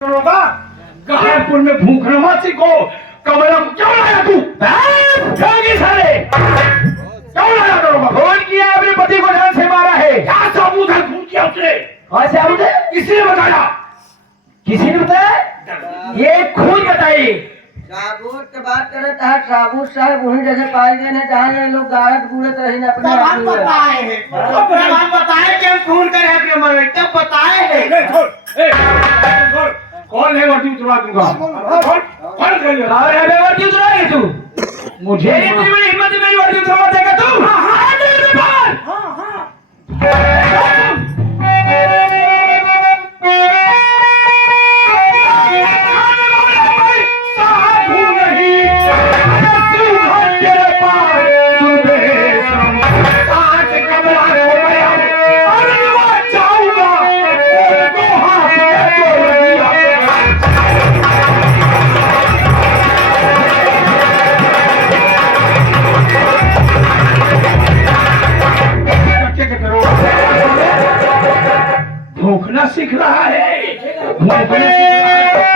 गहारपुर में भूखना मत सीखो। कमला को क्यों लाया तू? साले क्यों लाया करोगा? फोन किया अपने पति को जान से मारा है। क्या सबूत है? खून किया उसने। और सबूत है? किसी ने बताया? किसी ने बताया? ये खून बताइए। साबुत की बात करे तो साबुत साहब वही जगह पाए गए हैं जहाँ ये लोग गारत गुड़त रहे ना अपने आप बताए हैं। आप बताए कि हम खून करे अपने मर में तब बताए हैं। कौन है? वर्दी उतरवा दूंगा। कौन कर लिया? अरे वर्दी उतरवाएगी तू? मुझे मेरी हिम्मत मेरी वर्दी उतरवा देगा तू? भूखना सीख रहा है। भूखना सीख रहा है।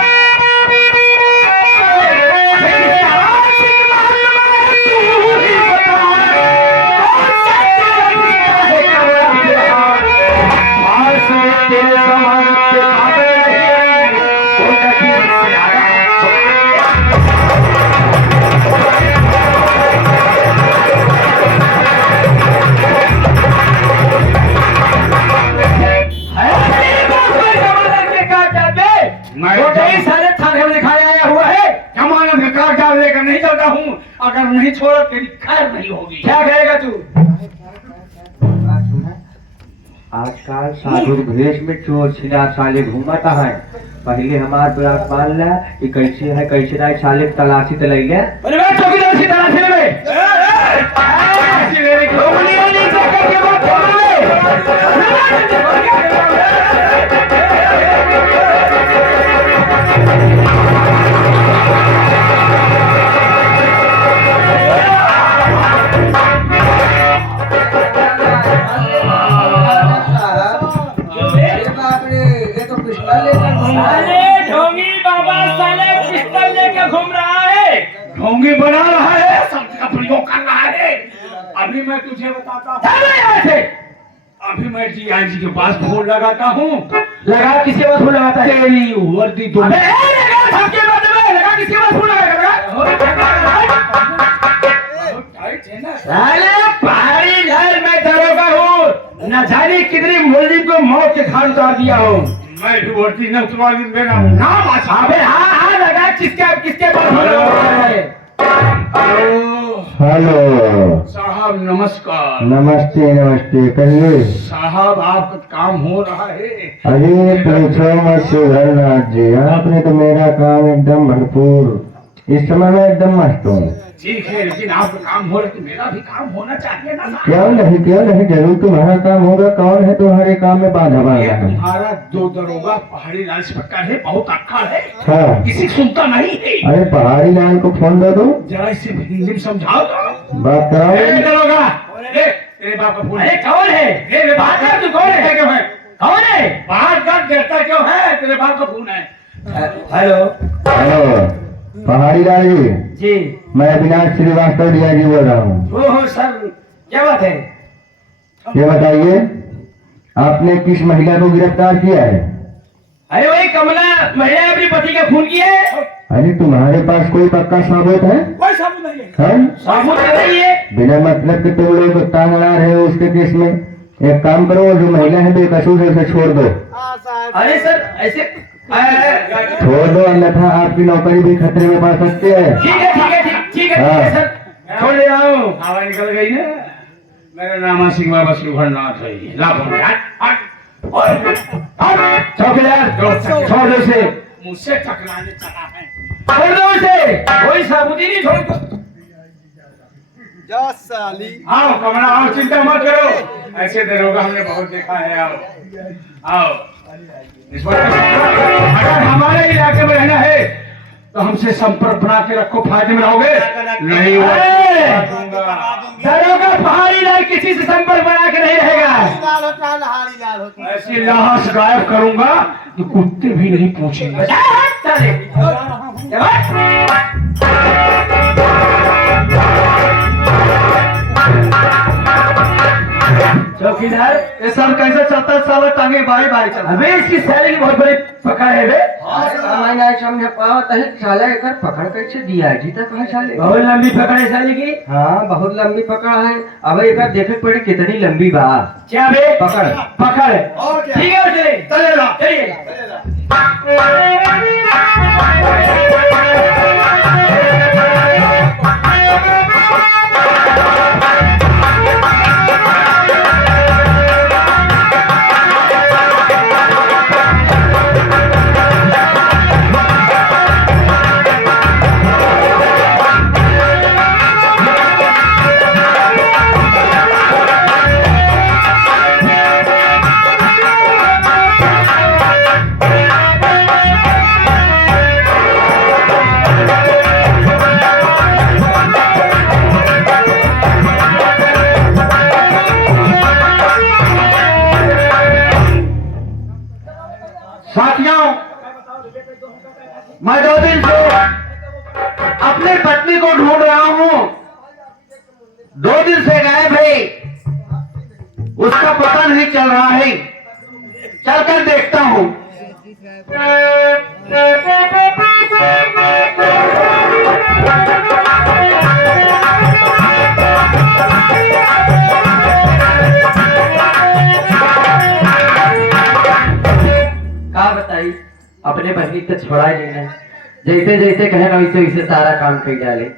नहीं चलता हूँ। अगर नहीं छोड़ा तेरी खैर नहीं होगी। क्या कहेगा तू? आजकल साधु भेष में चोर छिना साले घूमता है। पहले हमार बात मान ला कि कैसे है कैसे नहीं साले तलाशी तलाई ले। अरे मैं चौकीदार से तलाशी ले। ढोंगी बना रहा है, शब्द का प्रयोग कर रहा है। अभी मैं तुझे बताता हूँ। अभी मैं जी के पास फोन लगाता हूँ। लगा किसके पास फोन लगाता है? तेरी वर्दी तो लगा किसके पास फोन लगाएगा? पहाड़ी घर में दरोगा हूँ। न जाने कितनी मुल्जिम को मौत के घाट उतार दिया हूँ। मैं भी वर्दी न उतरवा देना नाम। अबे हाँ लगा किसके पास फोन लगाता? हेलो साहब नमस्कार। नमस्ते नमस्ते कहिए साहब आपका काम हो रहा है। अरे पूछो मत सुधरनाथ जी, आपने तो मेरा काम एकदम भरपूर। इस समय मैं एकदम मस्त हूँ। ठीक है लेकिन आपका काम हो रहा है तो मेरा भी काम होना चाहिए ना। क्यों नहीं जरूर तुम्हारा काम होगा। कौन है तुम्हारे काम में बाधा बाधा? तुम्हारा दो दरोगा पहाड़ी लाल से पक्का है, बहुत अक्खड़ है। हाँ किसी सुनता नहीं है। अरे पहाड़ी लाल को फोन दे दो, जरा इसे हिंदी में समझाओ। बात कराओ। दरोगा तेरे बाप का फोन। अरे कौन है? बात कर तू कौन है? क्यों है? कौन है? बात कर देता क्यों है? तेरे बाप का फोन है। हेलो हेलो पहाड़ी लाल जी। जी मैं अविनाश श्रीवास्तव डीआईजी बोल रहा हूँ। ओहो सर क्या बात है? ये बताइए आपने किस महिला को गिरफ्तार किया है? अरे वही कमला महिला अपने पति का खून किया है। अरे तुम्हारे पास कोई पक्का सबूत है? कोई सबूत नहीं है। हाँ? सबूत नहीं है। बिना मतलब के तुम लोग टांग अड़ा रहे हो उसके केस में। एक काम करो, जो महिला है बेकसूर है उसे छोड़ दो। अरे सर ऐसे छोड़ दो, अन्यथा आपकी नौकरी भी खतरे में पड़ सकती है। ठीक है सर छोड़ दे रहा हूँ। हवा निकल गई है। मेरा नाम सिंह बाबा श्रीभरनाथ है। चौकीदार छोड़ दो इसे। मुझसे टकराने चला है। छोड़ दो इसे, कोई सबूत ही नहीं। छोड़ दो। आओ कमला आओ, चिंता मत करो। ऐसे दरोगा हमने बहुत देखा है। आओ आओ। अगर हमारे इलाके में रहना है तो हमसे संपर्क बना के रखो, फायदे में रहोगे। नहीं दरोगा पहाड़ी नहीं, किसी से संपर्क बना के नहीं रहेगा। ऐसी लाश गायब करूंगा तो कुत्ते भी नहीं पूछेंगे। चौकीदार, ये सब कैसे चलता है? साला टांगे बारी बारी चल। अबे इसकी सैलरी बहुत बड़ी पकड़ है बे। मैंने समझ पावत है साला एकर पकड़ कैसे दिया जी तक है साले। बहुत लंबी पकड़ है साले की। हाँ बहुत लंबी पकड़ है। अब एकर देखे पड़े कितनी लंबी बा। क्या बे? पकड़ पकड़ और क्या? ठीक है चलिए, चलिए। साथियों, मैं 2 दिन से अपनी पत्नी को ढूंढ रहा हूं। 2 दिन से गायब है, उसका पता नहीं चल रहा है। चलकर देखता हूं। का बताई अपने बहनी तो छोड़ा ही नहीं है। जैसे जैसे कहे ना वैसे वैसे सारा काम कर डाले।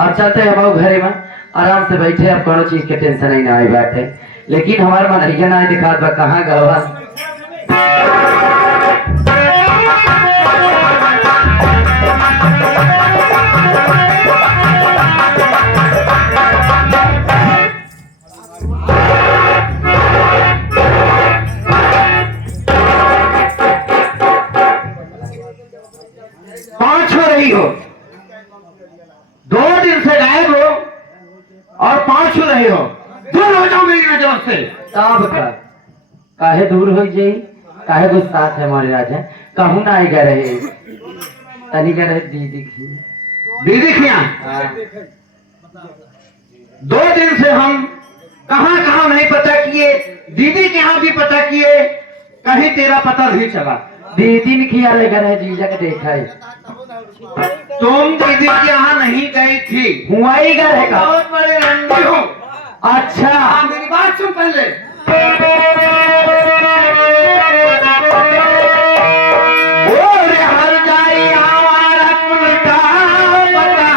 और चलते हैं हम घरे में आराम से बैठे, अब कोनो चीज के टेंशन ही ना आई बात है। लेकिन हमारे मनैया ना दिखात बा कहाँ गवा। पांच हो रही हो, 2 दिन से गायब हो और 5 हो रही हो। दूर हो जाओ मेरी नजर से। तब का काहे दूर हो जाई, काहे गुस्सा है हमारे राजा। कहूँ ना आई गए रहे तनी गए रहे दीदी की। दीदी खिया हाँ। 2 दिन से हम कहां कहां नहीं पता किए, दीदी के यहाँ भी पता किए, कहीं तेरा पता नहीं चला। दीदी ने किया लेकर है जीजा के देखा है। तुम दीदी के यहाँ नहीं गई थी। हुआ ही घर है का। बहुत बड़े रंडी हो। अच्छा मेरी बात सुन पहले। ओ रे हर जाई हमारा कुल का पता।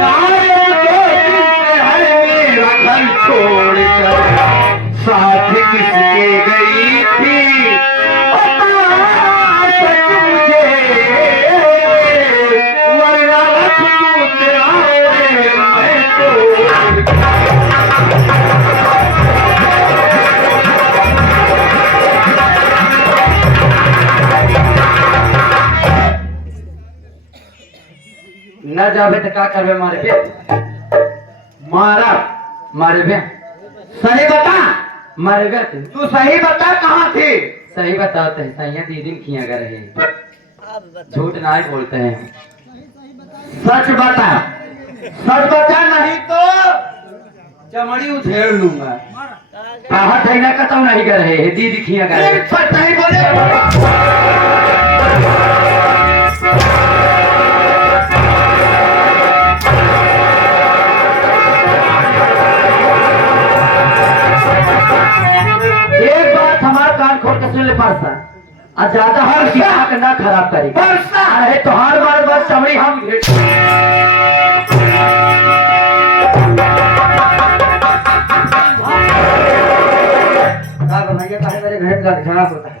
सारे दो दिन से है मेरा घर छोड़कर साथ किसके गई थी पता सच मुझे, वरना रख लूं तेरा मैं तो। न जावे तो का करवे मारे पे। मारा मारे पे सही बता, मारे पे तू सही बता कहाँ थे। सही बताते हैं सही दीदी खिया कर रहे हैं। झूठ ना ही बोलते हैं। सच बता, सच बता नहीं तो चमड़ी उधेड़ लूंगा। कहा चाइना का तो नहीं कर रहे हैं, दीदी खिया कर रहे हैं। सच नहीं बोले। एक बात हमारा कान खोल के सुन ले परसा, और ज्यादा हर क्या ना खराब करी। परसा है तो हर बार बात चमड़ी हम भैया कहे मेरे घर का झगड़ा होता है।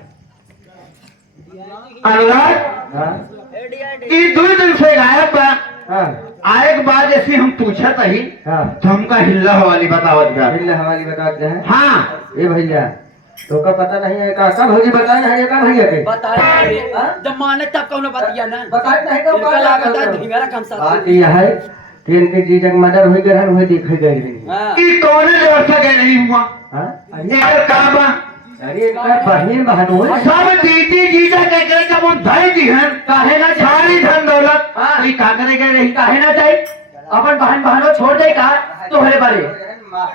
अनुराग हाँ? ये 2 दिन से गायब बा। हाँ? आए के बाद जैसे हम पूछा था ही हाँ? तो हमका हिल्ला वाली बतावत बा। बिल्ला हमारी बताते हैं। हाँ ए भैया तो का पता नहीं है का भौजी बताए नहीं है का भैया के बताए हाँ? जब माने तब कौनो बतिया ना बताए नहीं का इनका लागत है ढिंगरा कम सा बात यह है कि इनके जी जग मर्डर हुई गए हुए देखे गए नहीं हां कि कौन व्यवस्था के नहीं हुआ हां ये काम अरे इनका बहन बहन हुई सब दीदी जीजा के के जब उन धई दी हैं काहे ना सारी धन दौलत ये का करे गए रही काहे ना जाई अपन बहन बहनों छोड़ दे का तोहरे बारे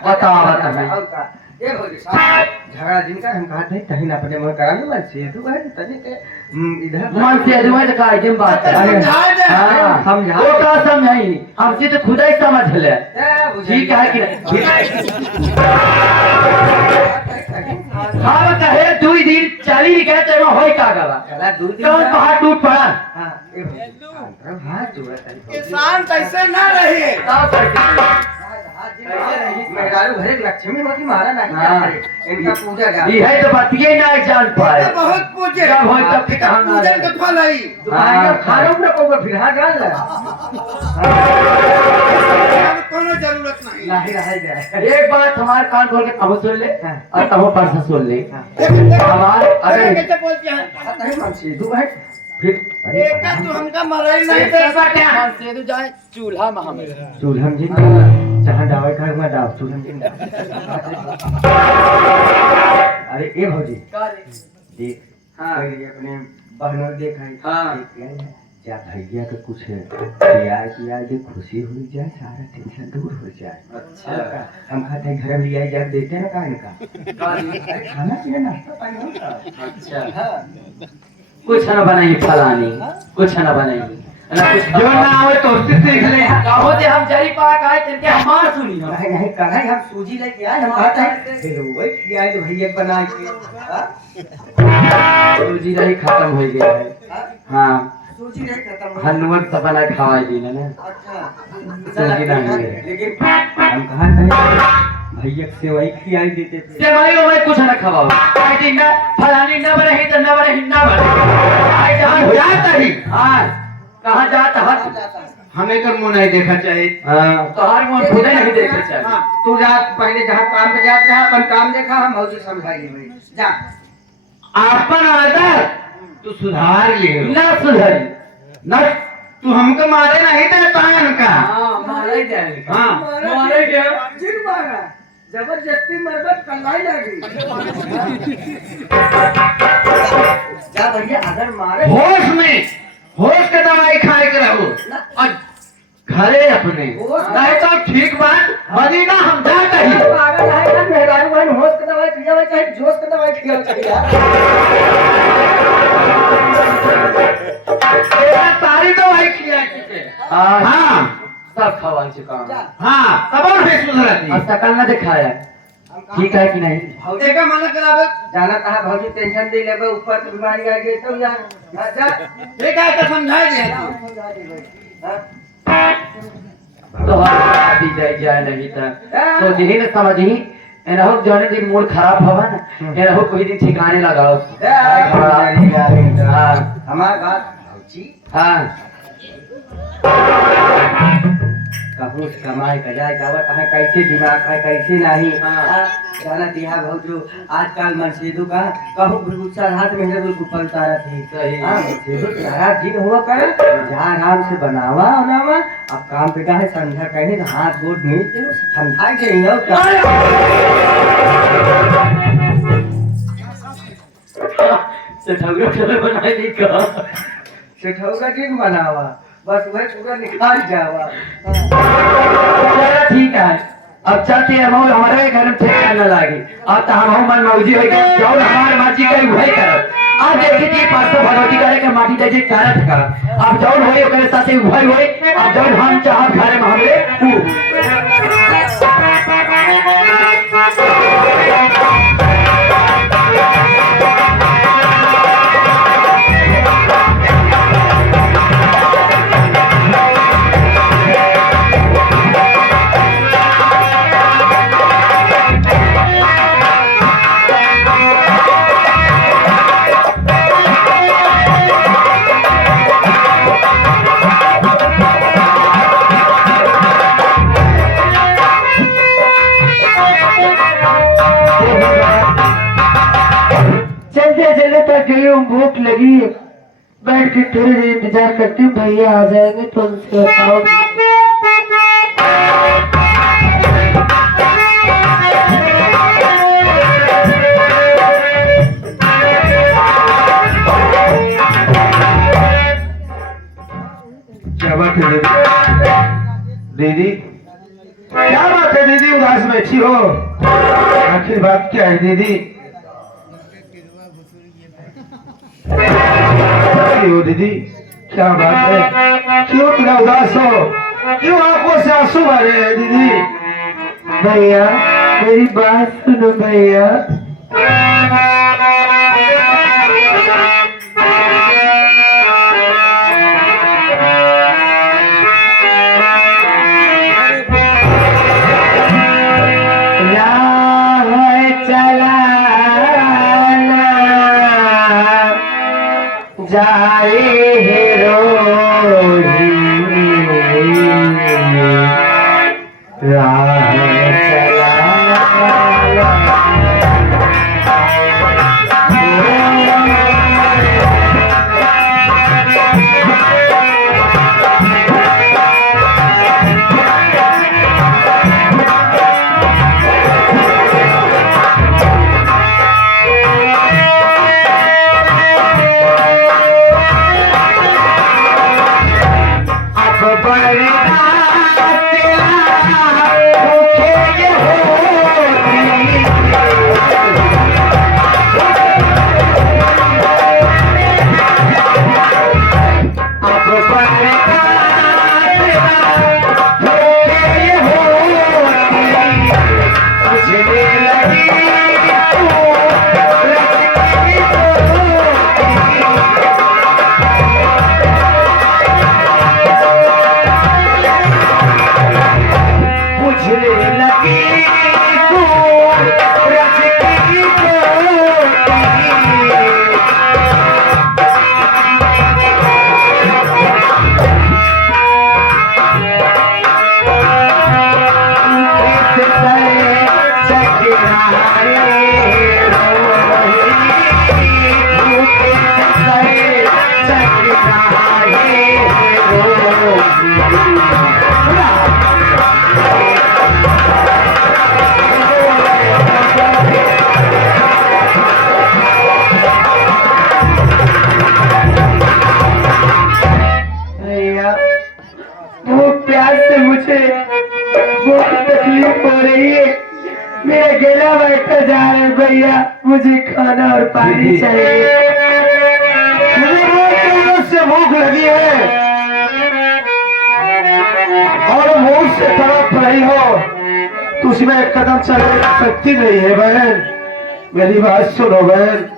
बता ये भौजी झगड़ा जिनका हम कहा थे तहीं अपने मन करा में से तू है तने के इधर मन से अजमा का एकदम बात है हां समझा वो का समझाई हमसे तो खुदा ही समझ ले ठीक है कि हां कहे 2 दिन चली गए तो होई का गवा चला 2 दिन कौन पहाड़ टूट पड़ा हां हाथ जोड़ा किसान कैसे ना रहे मेहरारू घरे लक्ष्मी मती मारा नहीं इनका पूजा जा ये है तो बतिए ना जान पाए बहुत पूजे जब होई तब ठिकाना पूजन का फल आई तुम्हारा खानो न को फिर हां डाल ले कोनो जरूरत नहीं नहीं रह गया एक बात हमारे कान खोल के तब सुन ले और तब परसा सुन ले हमारे हमारे अगर कैसे बोलते हैं नहीं मन से तू है फिर एक तू हमका मराई नहीं दे सकता मन से तो जाए चूल्हा में हम चूल्हम जी जहां डावे घर में डाव चूल्हम जी अरे ए भौजी देख हाँ। पहले अपने बहनों देखा हाँ। जा भैया का कुछ प्यार किया जो खुशी हो जाए सारा टेंशन दूर हो जाए अच्छा हम खाते हैं घर में लिया जा देते हैं ना का इनका अरे खाना पीना नाश्ता पानी होता अच्छा कुछ ना बनाई फलानी कुछ ना बनाई ना कुछ जो ना आवे तो उससे सीख ले कहो दे हम जरी पाक आए तिनके हमार सुनी हम नहीं नहीं कहा हम सूजी लेके आए हम कहते हैं फिर वही खियाए तो भैया बना के हाँ? सूजी रही खत्म हो गया है हाँ? हाँ सूजी नहीं खत्म हो हनुमान सपना खवाई दी ना अच्छा सूजी नहीं है लेकिन हम कहा नहीं भैया से वही खियाई देते थे से भाई वो कुछ ना खवाओ आई दिन ना फलानी ना बने तो ना बने ना बने आई जहां जाता ही हां कहां जाता है हमें कर मुंह नहीं देखा चाहिए हां तो हर मन खुद नहीं देखे चाहिए तू जा पहले जहाँ काम पे जाता है अपन काम देखा हम मौजी समझाइए भाई जा आपन आदत तू सुधार ले ना सुधरी न तू हमको मारे नहीं देता है इनका हां मारे जाए हाँ मारे गया जिन मारा जबरदस्ती मरबत कलाई लगी जा भैया अगर मारे होश के दवाई खाए के रहो और घरे अपने नहीं तो ठीक बात बनी ना हम जाते ही पागल है ना मेहरारू बहन होश की दवाई पिया चाहे जोश की दवाई पिया चाहिए सारी दवाई खिला चुके हाँ सब खवा चुका हाँ सब भी सुधरती अब सकल ना दिखाया ठीक है कि नहीं भौजी का मना करावे जाना कहा भौजी टेंशन दे लेबे ऊपर से बीमारी आ गई तो यहाँ जा ठीक है तो समझाई दे तो हम दी जाए नहीं तो सोचही न समझही एनहो जौने दिन मूड खराब हवा ना एनहो कोई दिन ठिकाने लगाओ हाँ हमार बात भौजी हाँ कहूँ कमाई का जाए जावत है कैसे दिमाग है कैसे नहीं हाँ। जाना दिया भौजो आजकल मनसेदू का कहूँ गुस्सा रात में है बिल्कुल पलता रहती सही। हाँ मनसेदू सारा दिन हुआ कर जहाँ आराम से बनावा बनावा अब काम पे का है संध्या कहीं तो हाथ गोड़ नीचे ठंडा के नहीं हो ठगड़ा चले बनाए नहीं कहा सेठौगा दिन बनावा बस वही पूरा निकाल जावा चलो ठीक है अब चलते हैं हम हमारे घर में ठेका न लागी अब तो हम मन मौजी हो गए जाओ हमारे माची का वही करो अब देखी थी परसों भगवती करे के माटी दे कारत का अब जाओ होई ओकरे साथे वही होई अब जाओ हम चाह घर में भूख लगी है, बैठ के थोड़ी देर इंतजार करती हूँ, भैया आ जाएंगे तो उनसे बताओगी। क्या बात है दीदी? क्या बात है दीदी, उदास बैठी हो? आखिर बात क्या है दीदी? क्यों दीदी, क्या बात है? क्यों इतना उदास हो? क्यों आंखों से आंसू आ रहे हैं दीदी? भैया मेरी बात सुनो भैया। जाए रोही राह चला भैया मुझे खाना और पानी चाहिए। से भूख लगी है और मुंह से तरफ रही हो तो उसमें एक कदम चलने की शक्ति नहीं है बहन। मेरी बात सुनो बहन।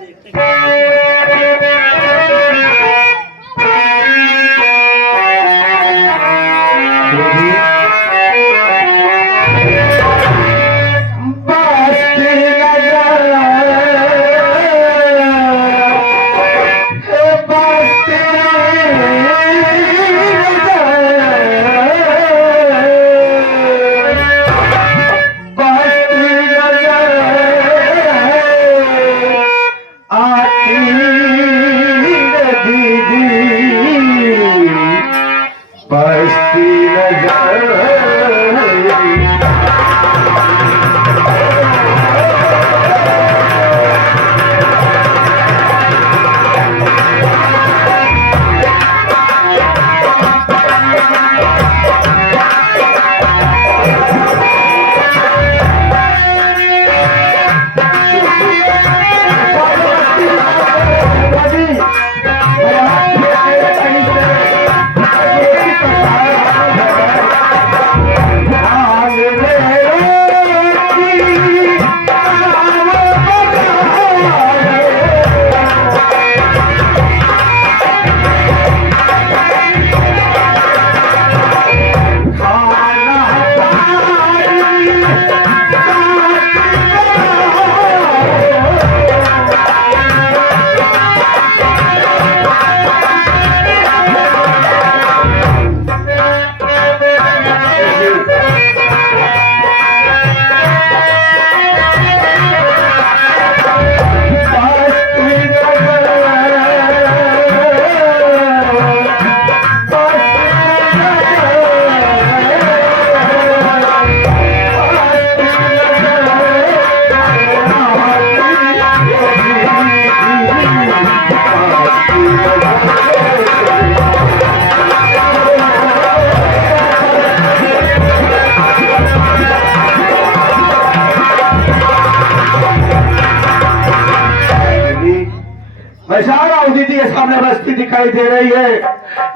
जा रहा हूँ दीदी, ये सामने बस्ती दिखाई दे रही है,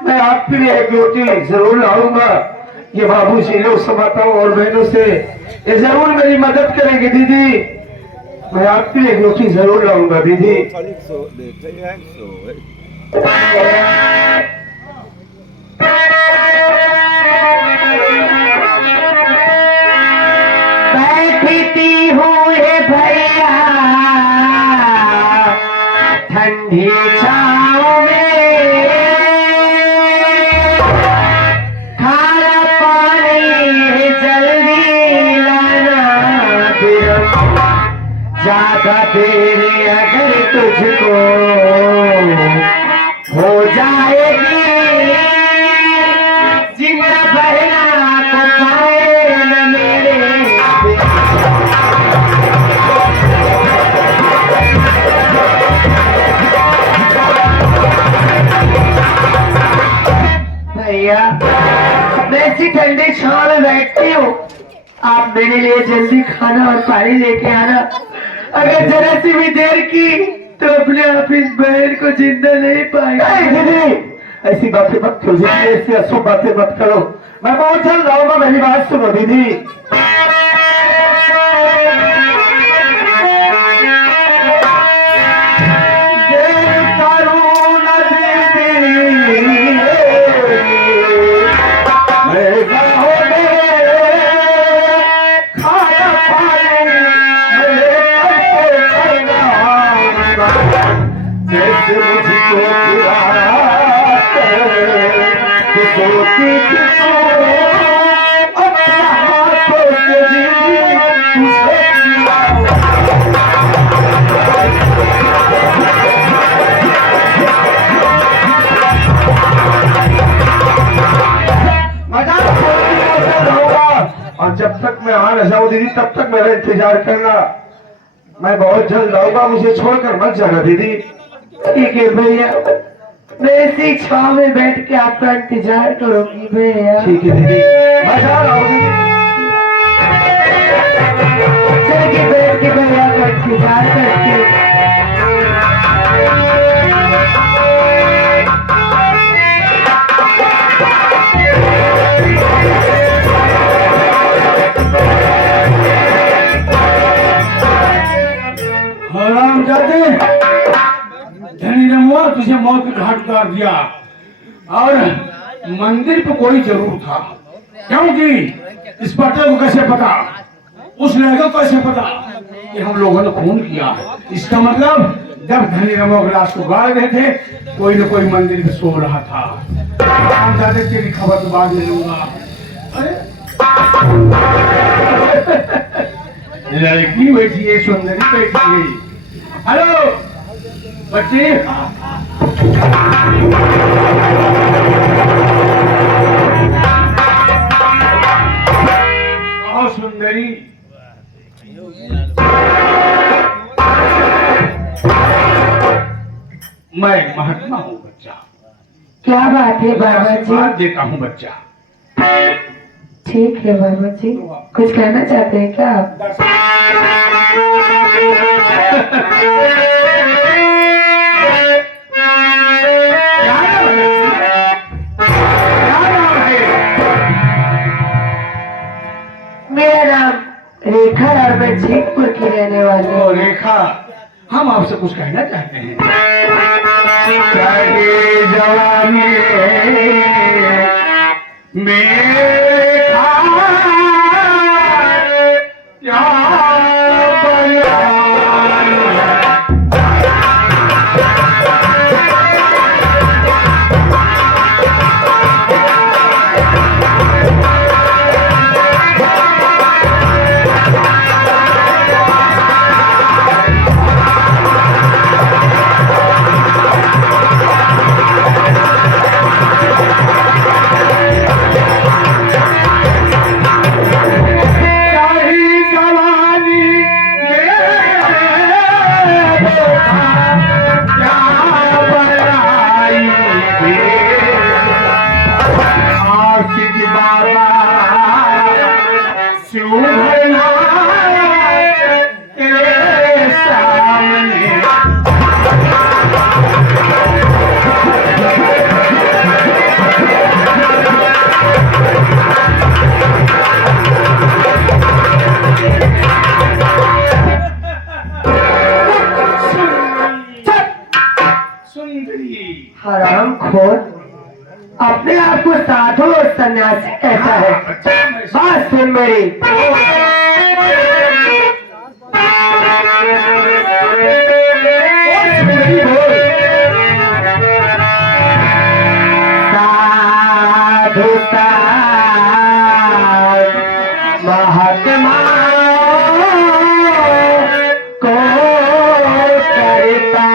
मैं आपके लिए एक रोटी जरूर लाऊंगा। ये बाबू जी लोग सब माताओं और बहनों से ये जरूर मेरी मदद करेंगे दीदी, मैं आपके लिए एक रोटी जरूर लाऊंगा दीदी। बैठती हूँ ये भैया ठंडी छाँव में, खाना पानी जल्दी लाना, ज्यादा देर अगर तुझको हो जाएगी, जिंदा बहना को पाए न मेरे। भैया मैं ऐसी ठंडी छांव में बैठती हूँ, आप मेरे लिए जल्दी खाना और पानी लेके आना। अगर जरा सी भी देर की तो अपने आप इस बहन को जिंदा नहीं पाएंगे। दीदी ऐसी बातें मत करो दीदी, ऐसी अशुभ बातें मत करो, मैं बहुत जल्द आऊंगा, मेरी बात सुनो दीदी। और जब तक मैं आ न जाऊं दीदी तब तक मेरा इंतजार करना, मैं बहुत जल्द आऊंगा, मुझे छोड़कर मत जाना दीदी। ठीक है भैया, मैं इसी छांव में बैठ के आपका इंतजार करूंगी भैया। ठीक है दीदी, मैं जा रहा हूँ दीदी। चल के बैठ के भैया का इंतजार करती। हरामजादे, धनी रमुआ तुझे मौत के घाट उतार दिया, और मंदिर पे कोई जरूर था, क्योंकि इस पट्टे को कैसे पता, उस लड़के को कैसे पता कि हम लोगों ने खून किया है। इसका मतलब जब धनी रमुआ के लाश को गाड़ रहे थे, कोई न कोई मंदिर में सो रहा था। हरामजादे तेरी खबर तो बाद में लूंगा। अरे लड़की बैठी है, सुंदरी बैठी है। हेलो बच्चे, आओ सुंदरी। मैं महात्मा हूँ बच्चा। क्या बात है बाबा जी? बात देता हूँ बच्चा। ठीक है बाबा जी, कुछ कहना चाहते हैं क्या आप? मेरा नाम रेखा और मैं जीतपुर की रहने वाली ओ हूँ। रेखा, हम आपसे कुछ कहना चाहते हैं। चाहे जवानी मेरे तेरी। हराम खोर अपने आप को साधु और सन्यासी कहता है। अच्छा, मैं बात सुन मेरी। साधु महात्मा को करता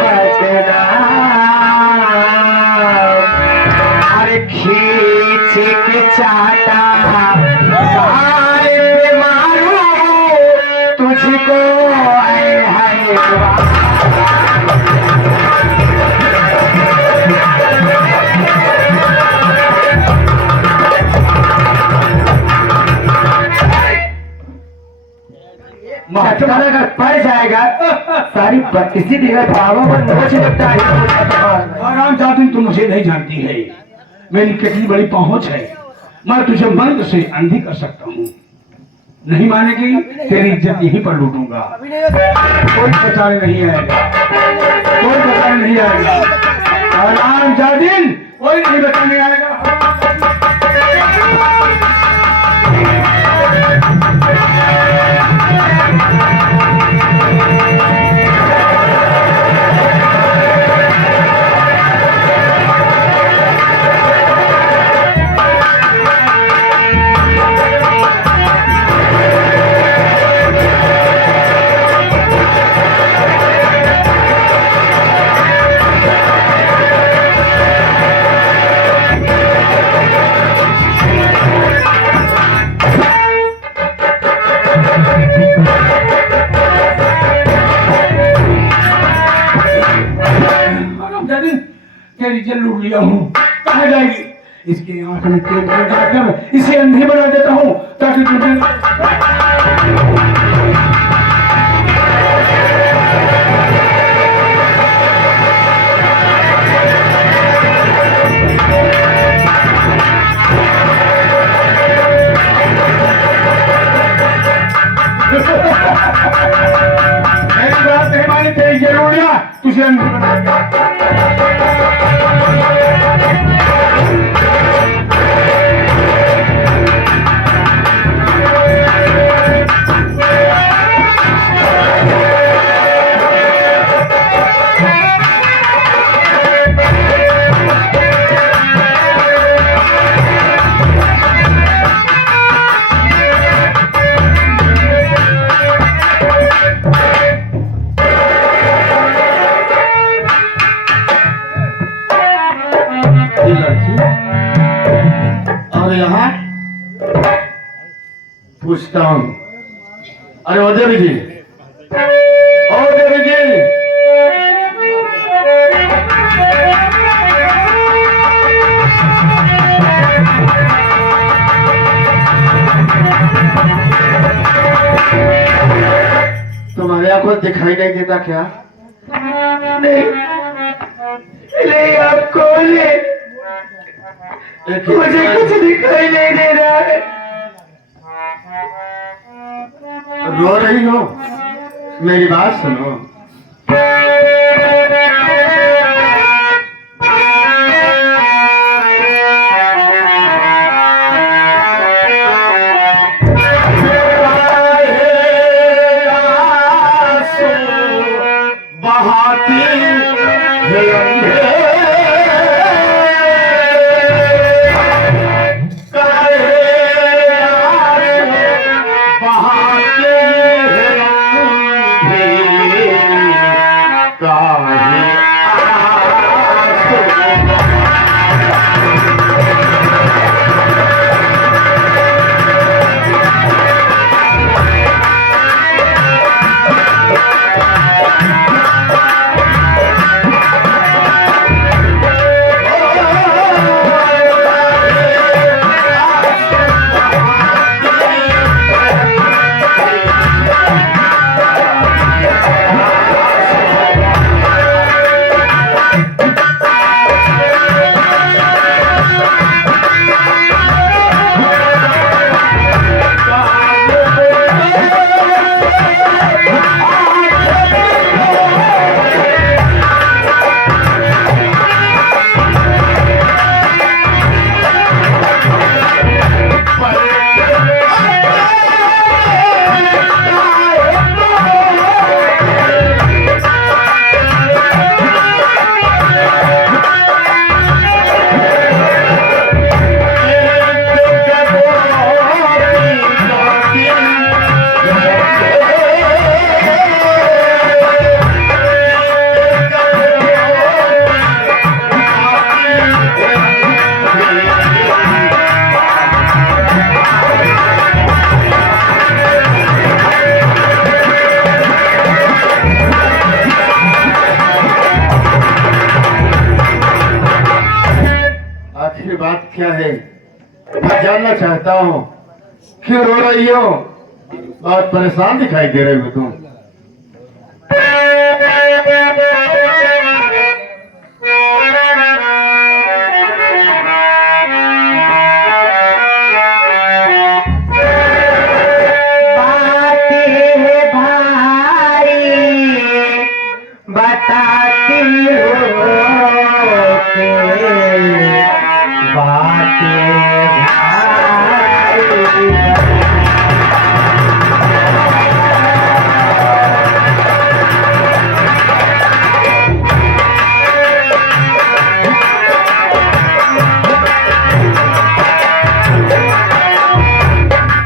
बदनाम। तुझको आए है झटका अगर पड़ जाएगा सारी 32 दिन भावों पर नोच लगता है। आराम जाती तू मुझे नहीं जानती है, मेरी कितनी बड़ी पहुंच है। मैं तुझे मंद से अंधी कर सकता हूँ। नहीं मानेगी तेरी इज्जत यहीं पर लूटूंगा। कोई बचाने नहीं आएगा, कोई बचाने नहीं आएगा। आराम जादिन कोई नहीं बचाने आएगा। तेरी इज्जत लूट लिया हूँ, कहाँ जाएगी? इसके आंख में तेल लगाकर इसे अंधी बना देता हूँ ताकि तुझे मेरी बात नहीं मानी, तेरी जरूर लिया तुझे अंधी बना दिया। और यहाँ पूछता हूँ, अरे ओ देवी जी, ओ देवी जी, तुम्हारे आंखों दिखाई नहीं देता क्या? नहीं, नहीं आप कौन है? मुझे कुछ दिखाई नहीं दे रहा है। रो रही हो? मेरी बात सुनो। जानना चाहता हूँ क्यों रो रही हो? बहुत परेशान दिखाई दे रही हो तुम। बताती हो बातें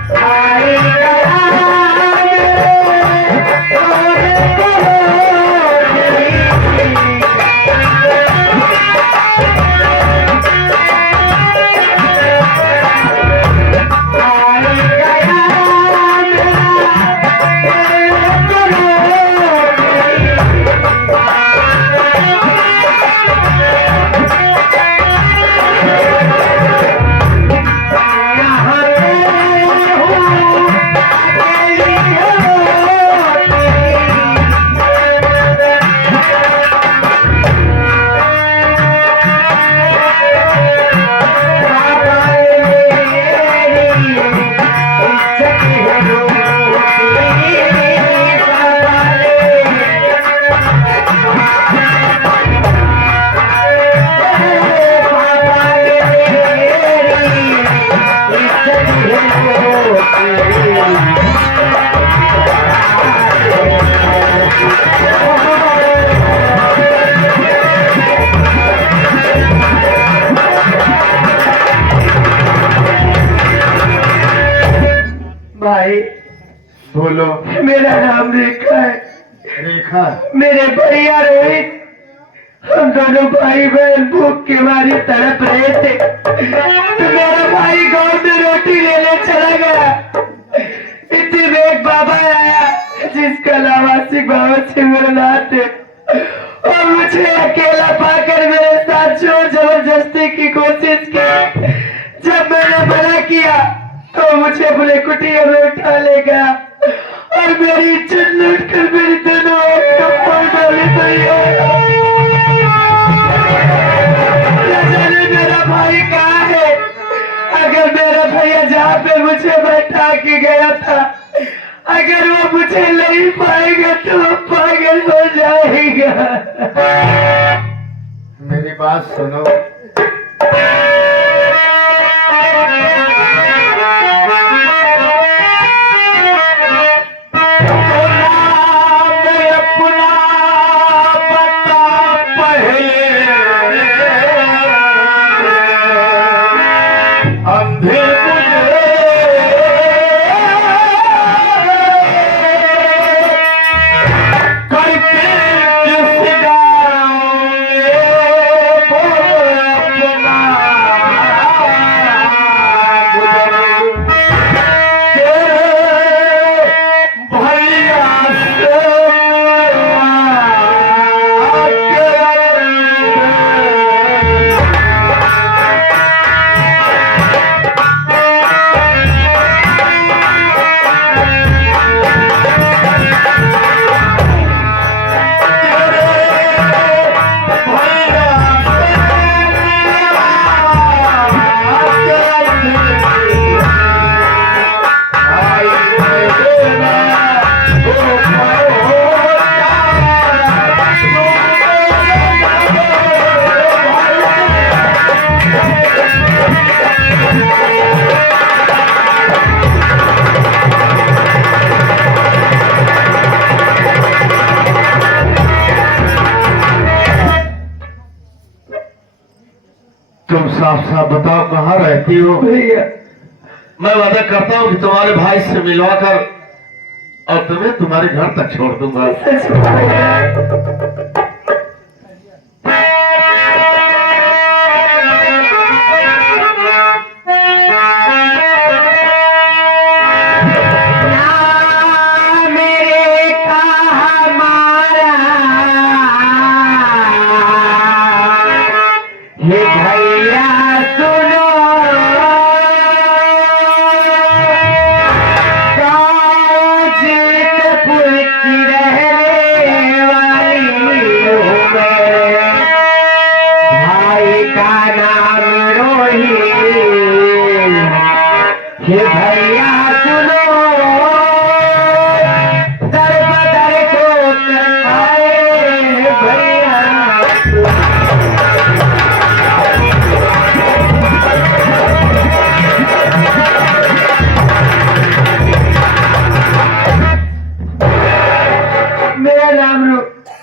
भाई। भाई बोलो। मेरा नाम रेखा है। रेखा? मेरे भैया रोहित, हम दोनों भाई बहन भूख के मारे तड़प रहे थे, तो मेरा भाई गांव में रोटी लेने चला गया। इतने में एक बाबा आया जिसका लावासी बाबा से मेरे नाथ है, और मुझे अकेला पाकर मेरे साथ जोर जबरदस्ती की कोशिश की। जब मैंने मना किया तो मुझे बुले कुटिया में उठा ले गया और मेरी इज्जत लूट कर मेरी दोनों आंखों पर डाली गई। मेरा भाई कहाँ है? अगर मेरा भैया जहाँ पे मुझे बैठा के गया था, अगर वो मुझे नहीं पाएगा तो वो पागल हो जाएगा। मेरी बात सुनो। तुम साफ साफ बताओ कहाँ रहती हो? भैया मैं वादा करता हूँ कि तुम्हारे भाई से मिलवाकर और तुम्हें तुम्हारे घर तक छोड़ दूंगा। सच में भैया। हे भैया सुनो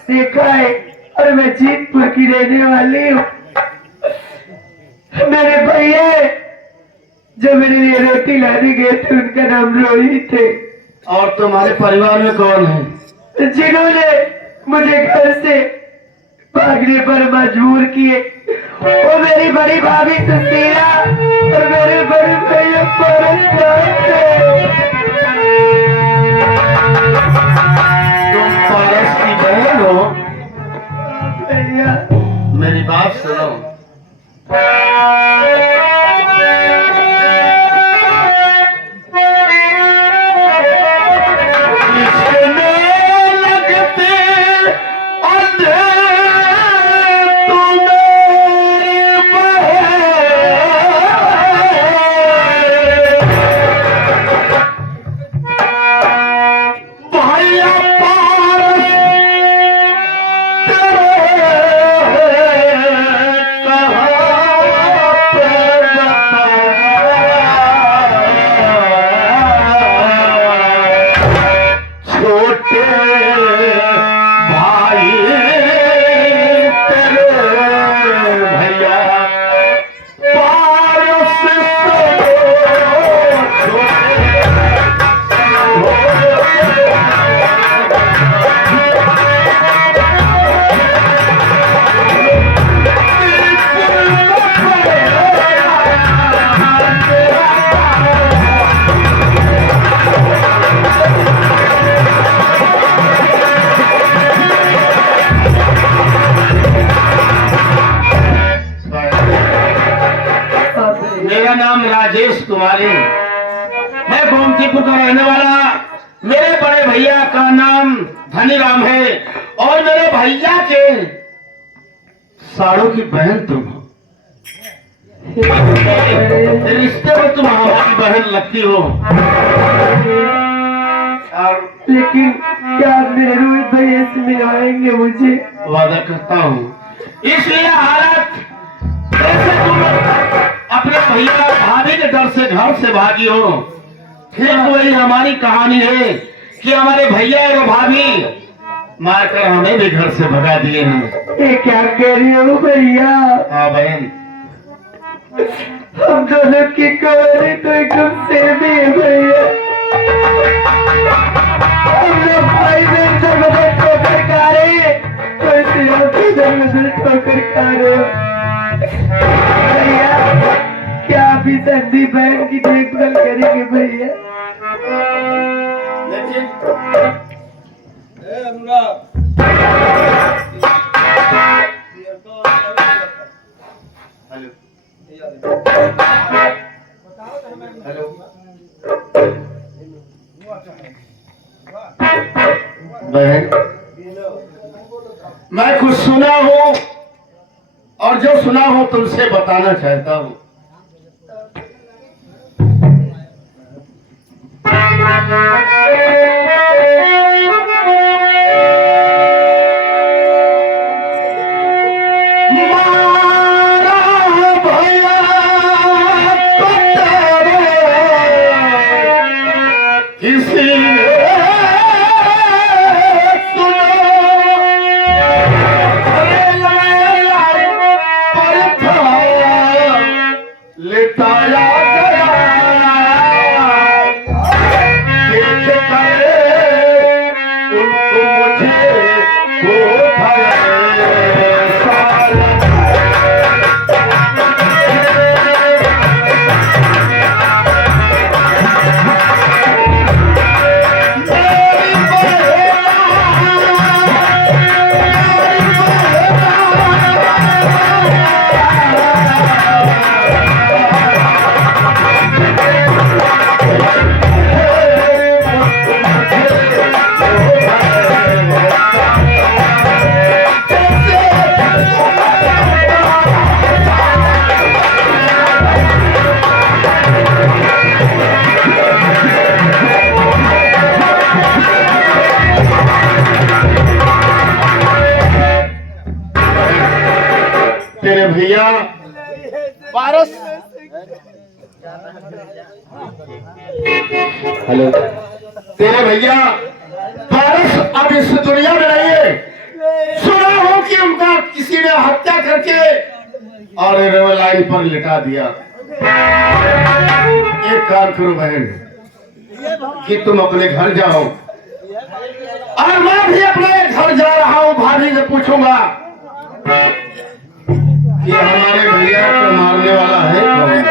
देखा है और मैं जीतपुर की रहने वाली हूँ। मेरे भैया जो मेरे लिए रोटी लाने गए थे उनका नाम रोहित थे। और तुम्हारे परिवार में कौन है? जिन्होंने मुझे घर से भागने पर मजबूर किए वो मेरी बड़ी भाभी सुशीला और मेरे बड़े भैया परस थे। तुम पारस की बहन हो? भैया मेरी बात सुनो। मेरा नाम राजेश कुमारी, मैं गोमतीपुर का रहने वाला। मेरे बड़े भैया का नाम धनीराम है और मेरे भैया के साड़ों की बहन तुम हो। रिश्ते में तुम हमारी बहन लगती हो। और लेकिन क्या आप मेरे रोहित भैया से मिलाएंगे मुझे? वादा करता हूँ। इसलिए हालत जैसे तुम अपने भैया भाभी के डर से घर से भागी हो, ठीक वही हमारी कहानी है कि हमारे भैया और भाभी मारकर हमें भी घर से भगा दिए हैं। ये क्या कह रही हो भैया? हाँ बहन, हम दोनों की कहानी तो एकदम सेम ही है भैया। हम लोग भाई बहन से मदद ठोकर खा रहे हैं, तो इसलिए आप इधर उधर ठोकर खा रहे हो। भैया क्या आप इस अंधी बहन की देखभाल करेंगे भैया? लेकिन हेलो बहन, मैं कुछ सुना हूँ और जो सुना हूँ तुमसे बताना चाहता हूँ। तेरे भैया पारस, हेलो, तेरे भैया पारस अब इस दुनिया में नहीं है। क्योंकि उनका किसी ने हत्या करके और रेलवे लाइन पर लिटा दिया। एक काम करो बहन कि तुम अपने घर जाओ और मैं भी अपने घर जा रहा हूँ। भाभी से पूछूंगा कि हमारे भैया को मारने वाला है कौन।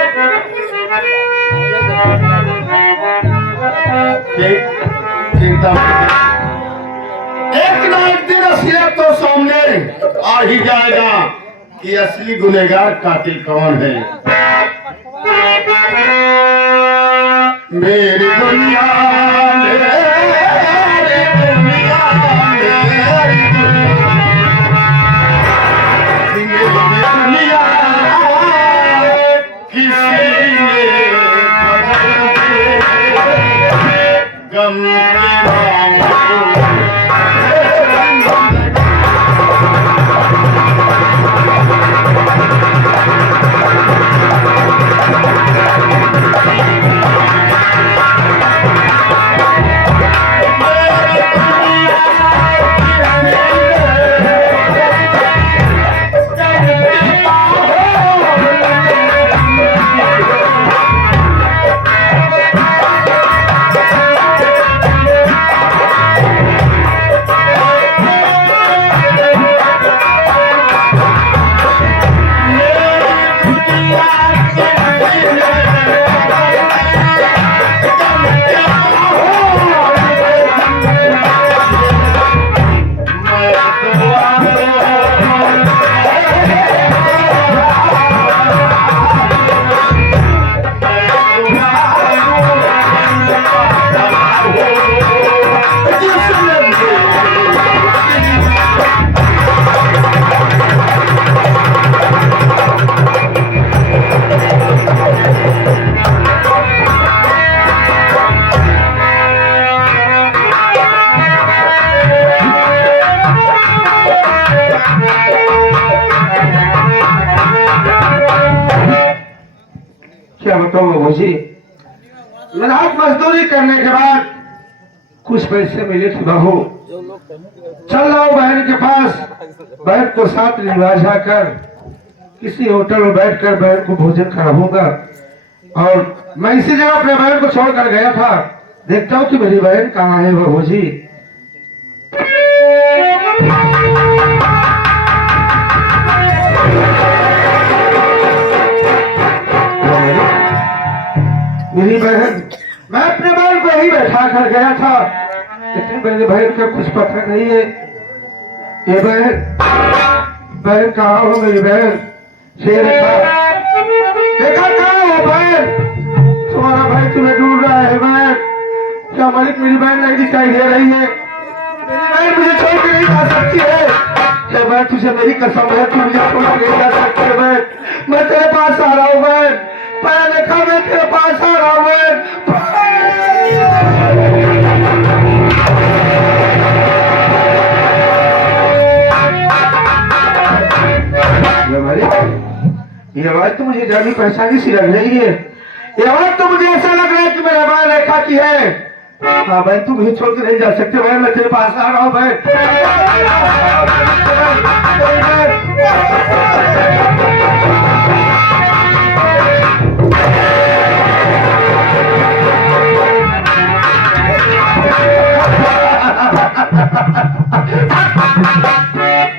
चिंता मत, एक ना एक दिन असलियत तो सामने आ ही जाएगा कि असली गुनहगार कातिल कौन है। मेरी दुनिया क्या बताऊं बाबूजी, मेहनत मजदूरी करने के बाद कुछ पैसे मिले थे बहू। चल रहा हूँ बहन के पास, बहन को साथ लिवा जाकर किसी होटल में बैठकर बहन को भोजन कराऊंगा। और मैं इसी जगह अपने बहन को छोड़कर गया था, देखता हूँ कि मेरी बहन कहाँ है बाबूजी। मेरी बहन, मैं अपने बहन को यही बैठा कर गया था, लेकिन मेरी बहन का कुछ पता नहीं है। ये बहन, बहन कहाँ हो मेरी बहन? शेर देखा कहाँ हो बहन? तुम्हारा भाई तुम्हें ढूंढ रहा है बहन। क्या मालिक मेरी बहन नहीं दिखाई दे रही है? मेरी बहन मुझे छोड़ के नहीं जा सकती है। क्या बहन, तुझे मेरी कसम है, तू मुझे छोड़ के नहीं जा सकती है बहन। मैं तेरे पास आ रहा हूँ बहन, मैं देखा मैं तेरे पास आ रहा हूँ बहन। ये आवाज तो मुझे जानी पहचानी सी लग रही है। ये आवाज तो मुझे ऐसा लग रहा है कि मेरा भाई रेखा की है। हाँ बहन, तू मुझे छोड़ के नहीं जा सकते बहन, मैं तेरे पास आ रहा हूँ बहन।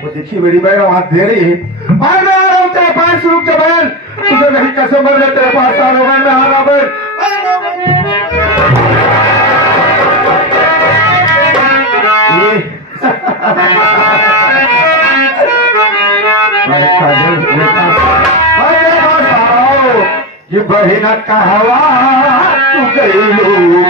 वो देखिए मेरी बहन आवाज दे रही है, मैं आ रहा हूँ तेरे पास, रुक जा बहन, तुझे नहीं कसम मैं तेरे पास आ रहा हूँ बहन, मैं आ रहा हूँ बहन। ये बहिना कहवा तू गईलू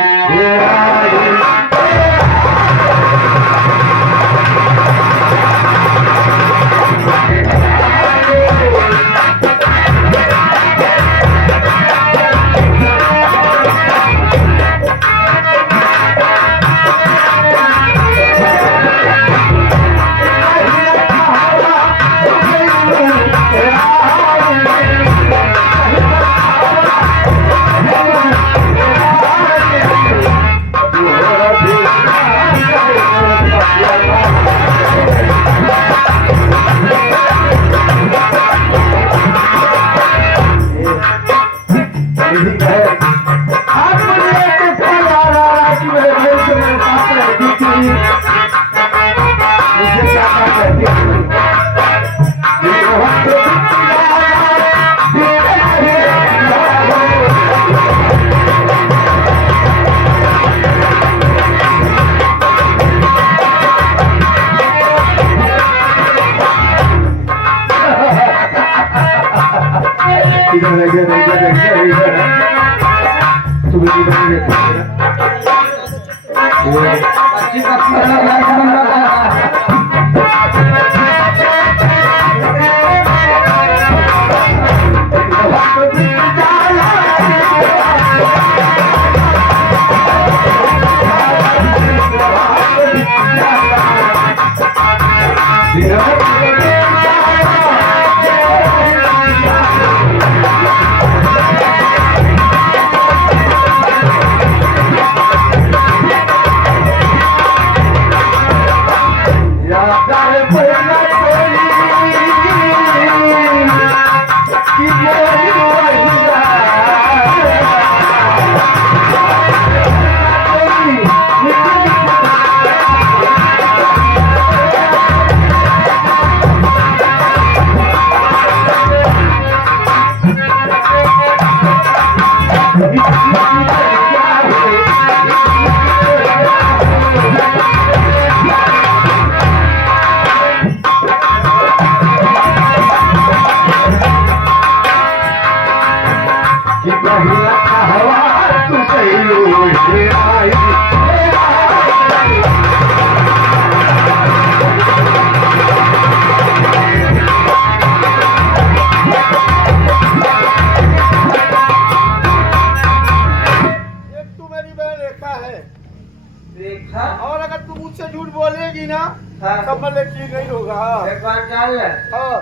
और अगर तू मुझसे झूठ बोलेगी ना हाँ। तब मतलब ठीक नहीं होगा। एक बार जान ले हाँ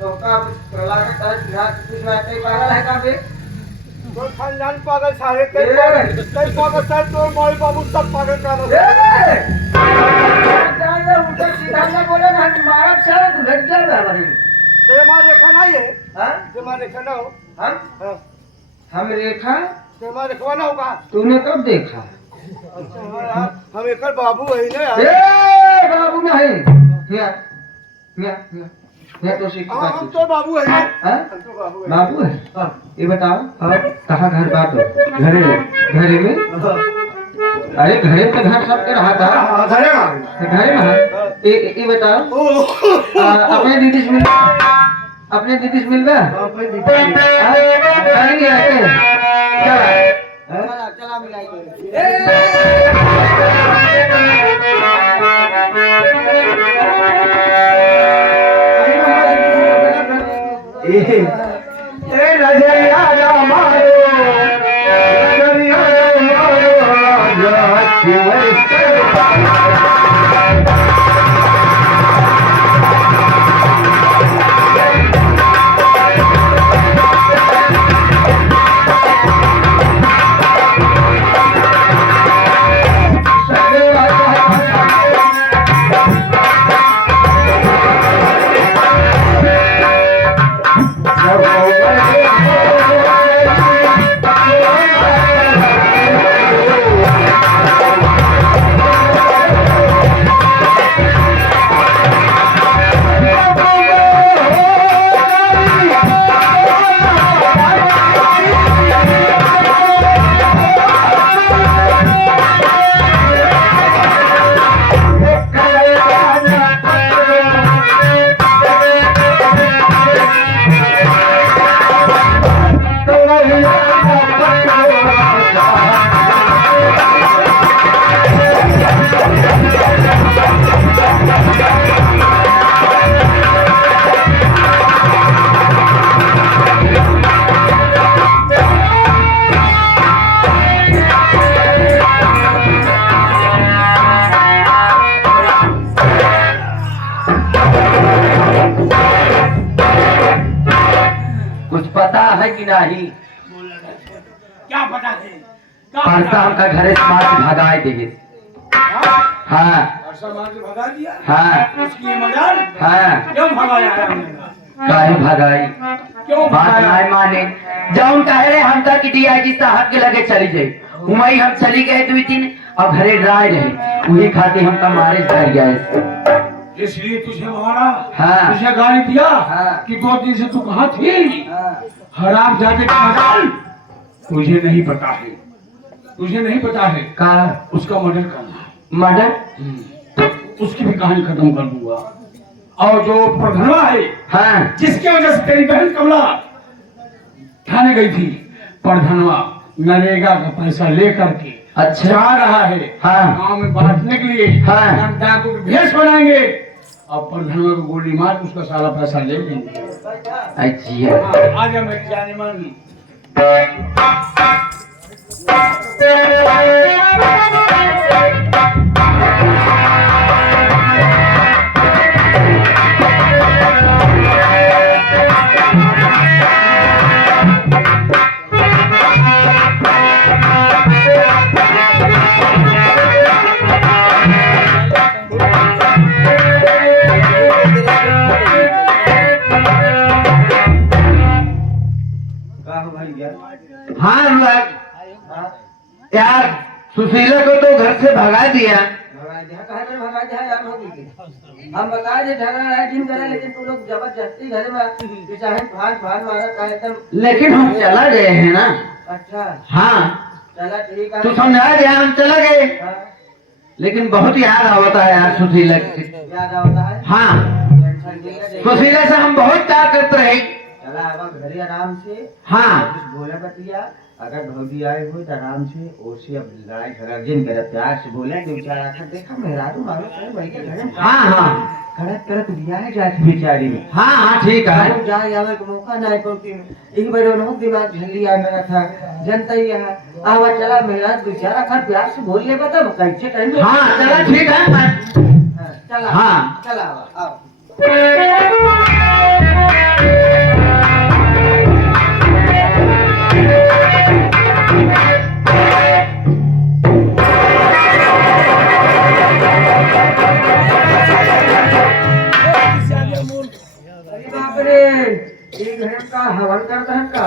तो का प्रहलाद का कुछ बात नहीं पागल है का बे तो खानदान पागल सारे ए! कई पागल सारे तो मौल बाबू सब पागल कर जान ले उल्टा सीधा ना बोले ना मारा सारा तू घट गया बे हमारी ते मां रेखा नहीं है हां ते मां रेखा ना हो हम हम रेखा ते मां रेखा ना होगा। तूने कब देखा अच्छा यार हम एक बाबू है ना यार। ए बाबू नहीं ये तो सीख हाँ, हम तो बाबू है हाँ? हम तो बाबू है। बाबू है ये बताओ कहाँ घर बात हो घरे घरे में अरे घरे तो घर सबके रहा था हाँ, घरे में। घरे में है ये बताओ अपने दीदी से मिल अपने दीदी से मिल गया हाँ, भाई दीदी। नहीं आते चला मिलाई है कि नहीं? क्या पता है? परसाम का घरे समाज भगाए देगे। हाँ भगा दिया। हाँ उसकी मजाल हाँ क्यों भगाया है हमने? काहे भगाई? क्यों बात भगाया? नहीं माने जाऊन कह रहे हम तक डीआईजी साहब के लगे चली जाई उमई हम चली गए 2 दिन और घरे ड्राई रहे वही खाते हम मारे डर गए इसलिए तुझे मारा, हाँ। तुझे गाली दिया हाँ। कि 2 दिन से तू कहाँ थी? हाँ। हराम जाते का मजाल तुझे नहीं पता है, तुझे नहीं पता है का उसका मर्डर करना है। मर्डर उसकी भी कहानी खत्म कर दूंगा। और जो प्रधनवा है हाँ जिसकी वजह से तेरी बहन कमला थाने गई थी प्रधानवा नरेगा का पैसा लेकर के अच्छा। जा रहा है हाँ। गांव में बांटने के लिए। हाँ। हम डाकू के भेष बनाएंगे और प्रधानवा को गोली मार के उसका सारा पैसा ले लेंगे। अच्छा हाँ, आजा मेरी जाने मन। हाँ अनुराग, यार सुशीला को तो घर से भगा दिया। हम बता दे झगड़ा राइटिंग करे लेकिन तू लोग जबरदस्ती घर में चाहे फाड़ मारा काहे तुम। लेकिन हम चला गए हैं ना। अच्छा हाँ चला ठीक है। तू समझा दिया, हम चला गए। हाँ, लेकिन बहुत याद आवता है यार सुशीला की। याद आता है। हाँ टेंशन नहीं है, सुशीला से हम बहुत प्यार करते रहे। चला अब घरे आराम से। हाँ कुछ बोला बतिया अगर भौजी आए हो तो आराम से ओसी अब लड़ाई झगड़ा जिन करे प्यार से बोले दो चार आखिर देखा मेहरारू मारो करे भाई के घर में। हाँ हाँ करत करत बियाह जाती बेचारी में। हाँ हाँ ठीक है। हम जाए आवे का मौका ना पड़ती एक बार उन्होंने दिमाग झल्ली आ मेरा था जनता ही है आवा चला मेरा बेचारा खर प्यार से बोल ले बता कैसे टाइम। हाँ चला ठीक है। चला हाँ। चला आओ। का हवन करता है का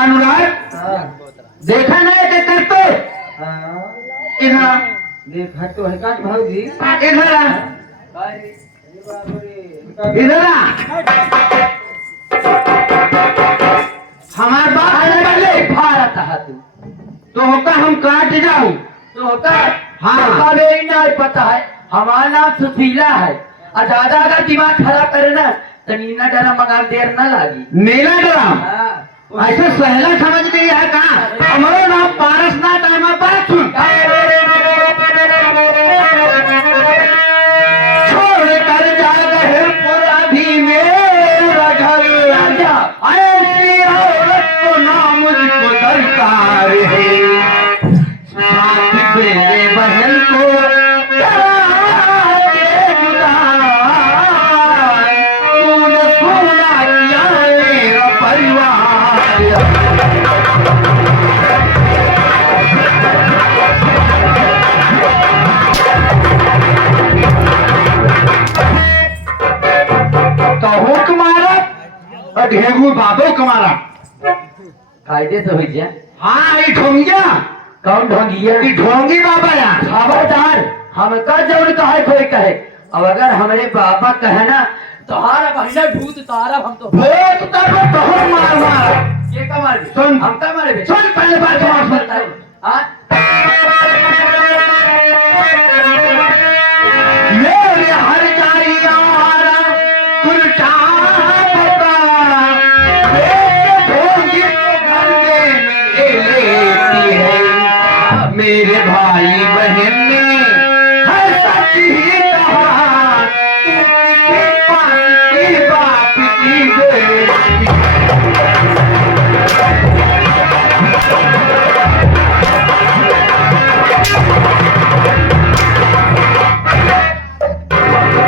अनुराग हाँ देखा नहीं कि करते हाँ इधर देखा तो है का भौजी इधर इधर हमारे बात है पहले भारत है तू तो होता हम काट जाऊं तो होता है। हाँ। अबे नहीं पता है हमारा नाम सुशीला है और ज्यादा अगर दिमाग खराब करे ना तो नीना डरा मगर देर न लागी। नीला ड्राम हाँ ऐसे सहला समझ नहीं है कहाँ हमारा नाम पारस ना टाइम बात सुन छोड़ कर जा रहे पुराधी मेरा घर ऐसी औरत को ना मुझको दरकार है साथ मेरे बहन को तूने सोना किया मेरा परिवार। कहो तुम्हारा और ढेगू बाबो कमारा कायदे से हुई जा। हाँ ये ढोंगिया कौन ढोंगिया ये ढोंगी बाबा यार खबरदार हम का जौन कहे कोई कहे अब अगर हमारे बाबा कहे ना तुम्हारा बहिना भूत तारा हम तो बहुत तब बहुत मार मार ये कमाल सुन। हम का मारे सुन पहले बात समाज बताओ मेरे हर जाई यारा उल्टा पता मेरे ढोंगी को गंदे में लेती है मेरे भाई बहन ने हर सच ही कहा तू किसी पानी बाप की बेटी।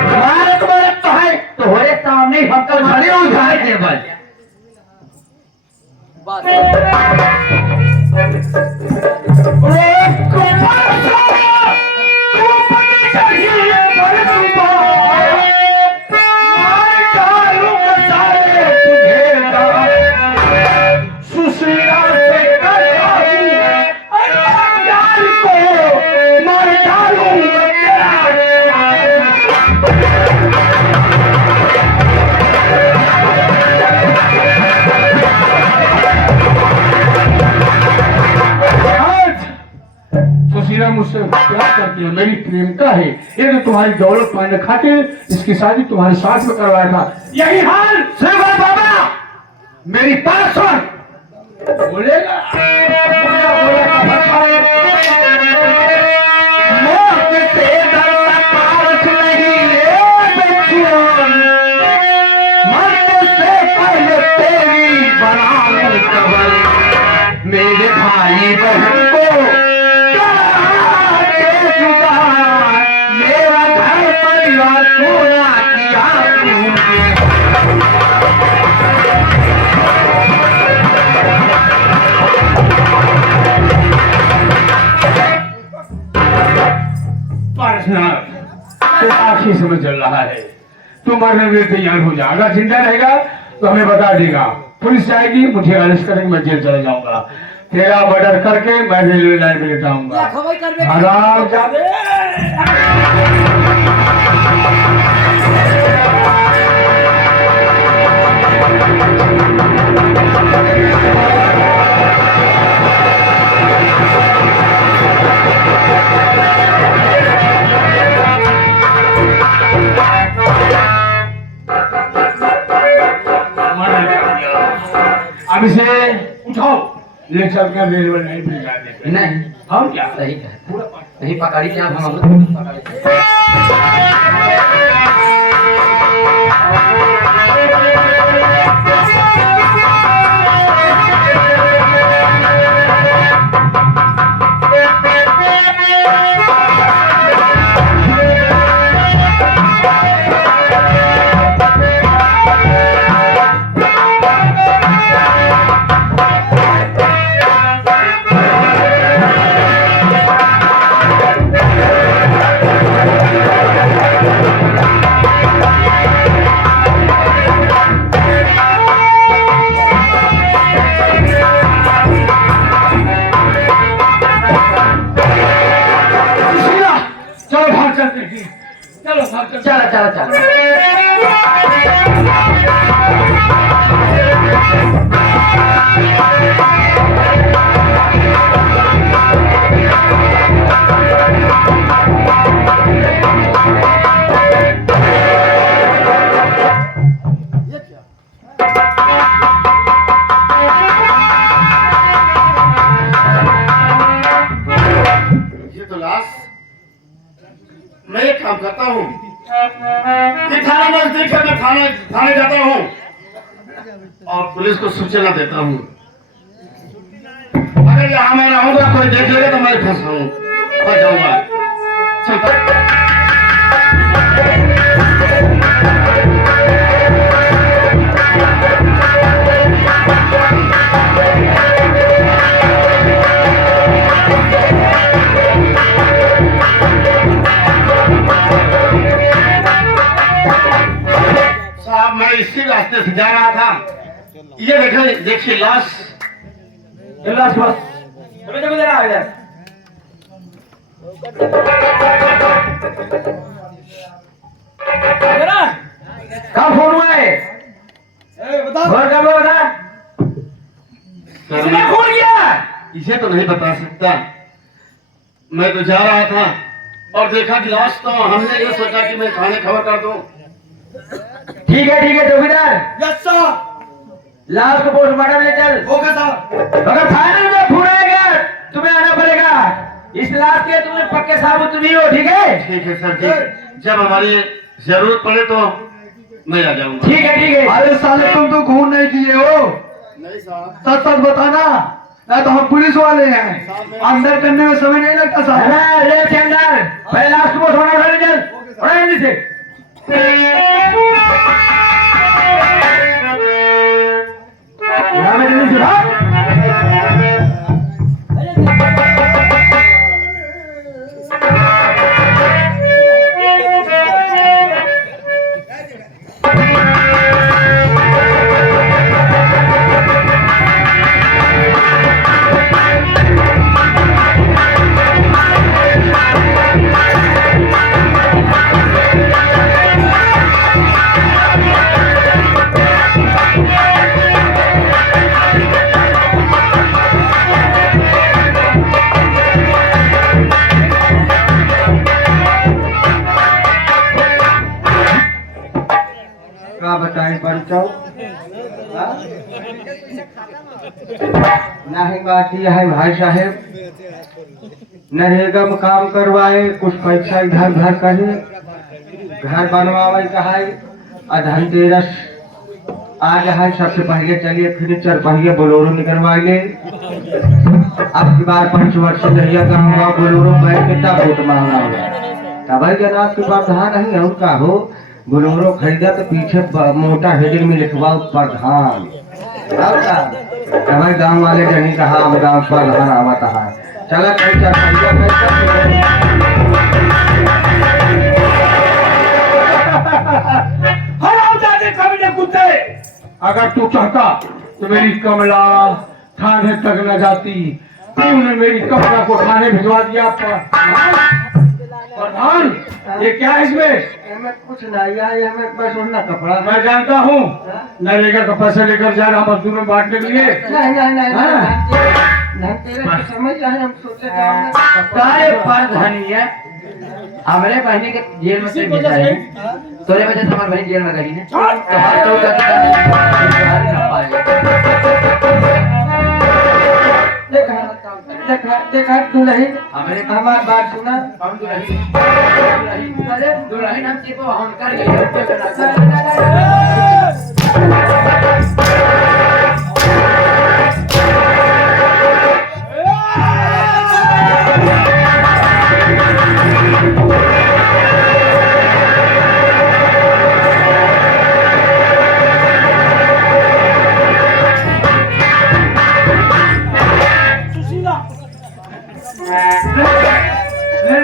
भारत भारत तो है तोहरे सामने हम तो खड़े हो जाए थे बस सुशीला मुझसे प्यार करती है मेरी प्रेमिका है ये तो तुम्हारी दौलत पाने खातिर इसकी शादी तुम्हारे साथ में करवाया था यही हाल बाबा मेरी बात सुन। बोलेगा मौत से डरता पारस नहीं है बच्चों, मरने से पहले तेरी बनाऊं कबर, मेरे भाई बहन को करा के जुदा, मेरा घर परिवार सोना किया तूने। तो आखिर समझ चल रहा है, तू मरने में तैयार हो जा। अगर जिंदा रहेगा तो हमें बता देगा, पुलिस आएगी, मुझे अरेस्ट करेंगे, मैं जेल चला जाऊंगा। तेरा मर्डर करके मैं रेलवे लाइन में लेटा आऊंगा। आराम जादे। अब इसे उठाओ, ले चल कर रेलवे लाइन पे जा दे। नहीं और क्या? सही कहता नहीं, पकड़ी क्या हम पकड़ी। चलो भाग चल। चला चला चला। ये तो लाश, मैं एक काम करता हूँ, ये थाना नजदीक है, मैं थाने जाता हूँ और पुलिस को सूचना देता हूँ। अगर यहाँ मैं रहूंगा, कोई देखेगा तो मैं फंस जाऊंगा। चलता साहब, मैं इसी रास्ते से जा रहा था, ये देखिए लाश। लाश बस तुम्हें जब देना है इधर। कहाँ फोन हुआ है? बता और कब बता? किसने फोन किया? इसे तो नहीं बता सकता, मैं तो जा रहा था और देखा कि लाश, तो हमने ये सोचा कि मैं थाने खबर कर दूं। ठीक है चौकीदार, यस सर। लाश को पोस्टमार्टम ले चल। Okay sir. अगर थाने में फोन आएगा तुम्हें आना पड़ेगा। इस लाश के तुम्हें पक्के साबुत नहीं हो, ठीक है? ठीक है सर जी, जब हमारी जरूरत पड़े तो मैं आ जाऊंगा। ठीक है। अरे साले तुम तो खून नहीं किए हो, नहीं साहब। सच सच बताना, नहीं तो हम पुलिस वाले हैं, अंदर करने में समय नहीं लगता साहब। ले चंदर, पहले लाश को पोस्टमार्टम उठा ले चल। उठा जल्दी से। उठा में जल्दी से भाग। क्या बताएं पंचो, नहीं बात यह है भाई साहेब, नरेगा में काम करवाए, कुछ पैसा इधर उधर करे, घर बनवावे कहा, धनतेरस आज है, सबसे पहले चलिए फिर 4 पहिए बोलोरो निकलवाइए। अब की बार 5 वर्ष रहिए गाँव बोलोरो बैठ के तब वोट मांगना होगा। तब जनाब के प्रधान नहीं है उनका हो, बोलोरो खरीदा तो पीछे मोटा हेडिंग में लिखवाओ प्रधान। हमारे गांव वाले ने नहीं कहा हम गांव प्रधान आवत है, चला कहीं 4 पहिया हरामजादे कमीने कुत्ते, अगर तू चाहता तो मेरी कमला थाने तक न जाती, तूने मेरी कमला को थाने भिजवा दिया। प्रधान ये क्या है इसमें? हमें कुछ नहीं है, हमें बस उतना कपड़ा। मैं जानता हूँ नरेगा का पैसा लेकर जा रहा मजदूर में बांटने के लिए। समझ जाए, हम सोचे तारे प्रधानिया हमारे बहनी के जेल में से भेजा तोरे वजह से हमारी बहन जेल में गई है, तो हर तो ना पाए। देखा दुल्हन हमारे हमारी बात सुना, हम दुल्हन हम सिर्फ हम कर गए।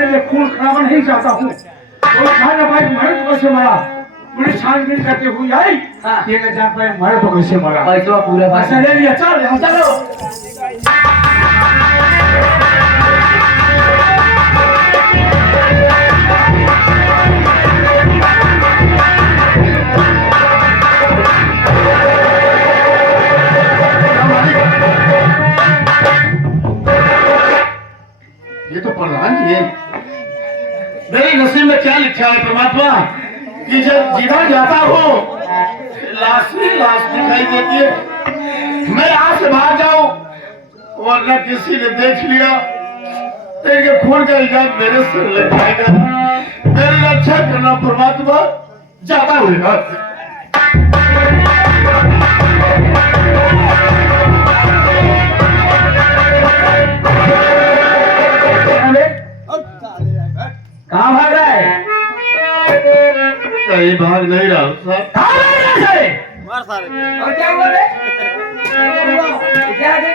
मैं खून खराबा नहीं चाहता हूँ। वो खाना भाई मरे तो कैसे मरा, पुलिस छानबीन करके हुई आई, ये न जान पाए मरे तो कैसे मरा। पैसा पूरा पैसा ले लिया, चल हम चलो। ये तो प्रधान जी है। मेरे नसीब में क्या लिखा है परमात्मा कि जब जिधर जाता हो लाश ही लाश दिखाई देती है। मैं यहाँ से भाग जाऊं वरना किसी ने देख लिया तो इनके खून का इल्जाम मेरे सिर लग जाएगा। मेरी रक्षा करना परमात्मा, जाता हुआ कहाँ भाग रहा है? कहीं भाग नहीं रहा साहब। कहाँ भाग रहा है? और क्या हुआ रे? क्या है?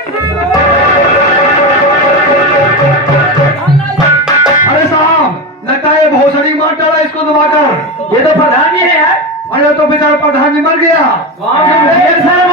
अरे साहब लगता है भोसड़ी मार डाला इसको दबाकर। ये तो प्रधान ही है यार। अरे तो बेचारा प्रधान जी मर गया। मुखिया साहब